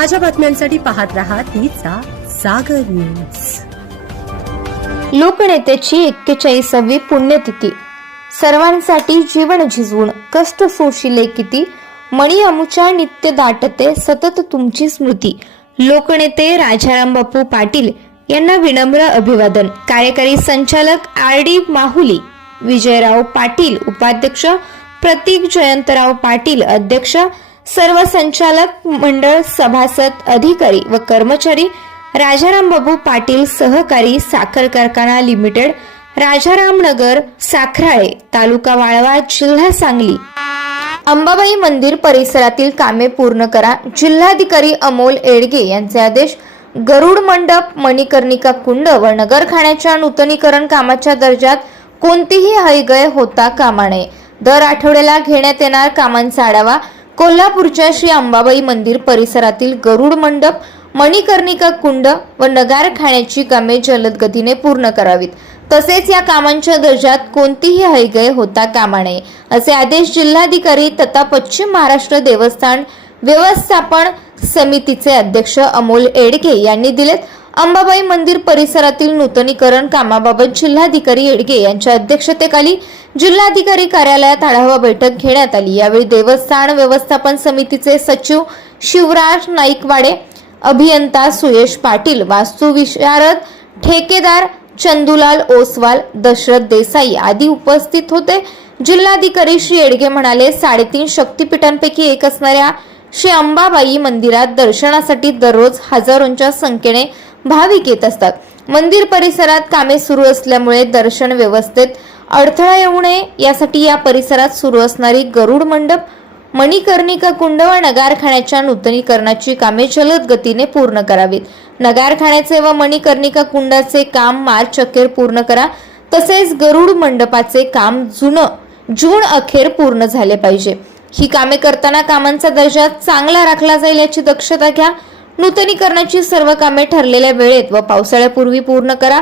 ताज्या बातम्यांसाठी पाहत राहा तिचा सागर न्यूज. लोकनेत्याची एक्केचाळीसावी पुण्यतिथी. सर्वांसाठी जीवन झिजवून कष्ट सोशिले किती मणी अमुच्या नित्य दाटते सतत तुमची स्मृती. लोकनेते राजाराम बापू पाटील यांना विनम्र अभिवादन. कार्यकारी संचालक आर डी माहुली विजयराव पाटील उपाध्यक्ष प्रतीक जयंतराव पाटील अध्यक्ष सर्व संचालक मंडळ सभासद अधिकारी व कर्मचारी राजाराम बाबू पाटील सहकारी साखर कारखाना लिमिटेड राजारामनगर साखराळे तालुका वाळवा जिल्हा सांगली. अंबाबाई मंदिर परिसरातील कामे पूर्ण करा. जिल्हाधिकारी अमोल एडगे यांचे आदेश गरुड मंडप मणिकर्णिका कुंड व नगरखाण्याच्या नूतनीकरण कामाच्या दर्जात कोणतीही हयगय होता कामा नये. दर आठवड्याला घेण्यात येणार कामांचा आढावा कोल्हापूरच्या श्री अंबाबाई मंदिर परिसरातील गरुड मंडप मणिकर्णिका कुंड व नगारखाण्याची कामे जलद गतीने पूर्ण करावीत. तसेच या कामांच्या दर्जात कोणतीही हयगय होता कामा नये असे आदेश जिल्हाधिकारी तथा पश्चिम महाराष्ट्र देवस्थान व्यवस्थापन समितीचे अध्यक्ष अमोल एडगे यांनी दिलेत. अंबाबाई मंदिर परिसरातील नूतनीकरण कामाबाबत जिल्हाधिकारी एडगे यांच्या अध्यक्षतेखाली जिल्हाधिकारी कार्यालयात आढावा बैठक घेण्यात आली. यावेळी देवस्थान व्यवस्थापन समितीचे सचिव शिवराज नाईकवाडे अभियंता सुयश पाटील वास्तुविशारद ठेकेदार चंदुलाल ओसवाल दशरथ देसाई आदी उपस्थित होते. जिल्हाधिकारी श्री एडगे म्हणाले साडेतीन शक्तिपीठांपैकी एक असणाऱ्या श्री अंबाबाई मंदिरात दर्शनासाठी दररोज हजारोंच्या संख्येने भाविक येत असतात. मंदिर परिसरात कामे सुरू असल्यामुळे दर्शन व्यवस्थेत अडथळा येऊ नये यासाठी या परिसरात सुरू असणारी गरुड मंडप मणिकर्णिका कुंड व नगारखाण्याच्या नूतनीकरणाची कामे जलद गतीने पूर्ण करावीत. नगारखाण्याचे व मणिकर्णिका कुंडाचे काम मार्च अखेर पूर्ण करा. तसेच गरुड मंडपाचे काम जुनं जून अखेर पूर्ण झाले पाहिजे. ही कामे करताना कामांचा दर्जा चांगला राखला जाईल याची दक्षता घ्या. नूतनीकरणाची सर्व कामे ठरलेल्या वेळेत व पावसाळ्यापूर्वी पूर्ण करा.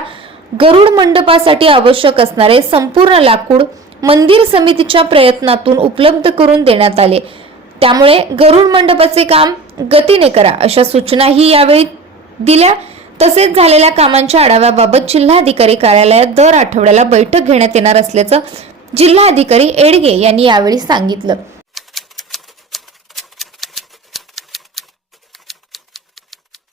गरुड मंडपासाठी आवश्यक असणारे संपूर्ण लाकूड मंदिर समितीच्या प्रयत्नातून उपलब्ध करून देण्यात आले. त्यामुळे गरुड मंडपाचे काम गतीने करा अशा सूचनाही यावेळी दिल्या. तसेच झालेल्या कामांच्या आढाव्याबाबत जिल्हाधिकारी कार्यालयात दर आठवड्याला बैठक घेण्यात येणार असल्याचं जिल्हाधिकारी एडगे यांनी यावेळी सांगितलं.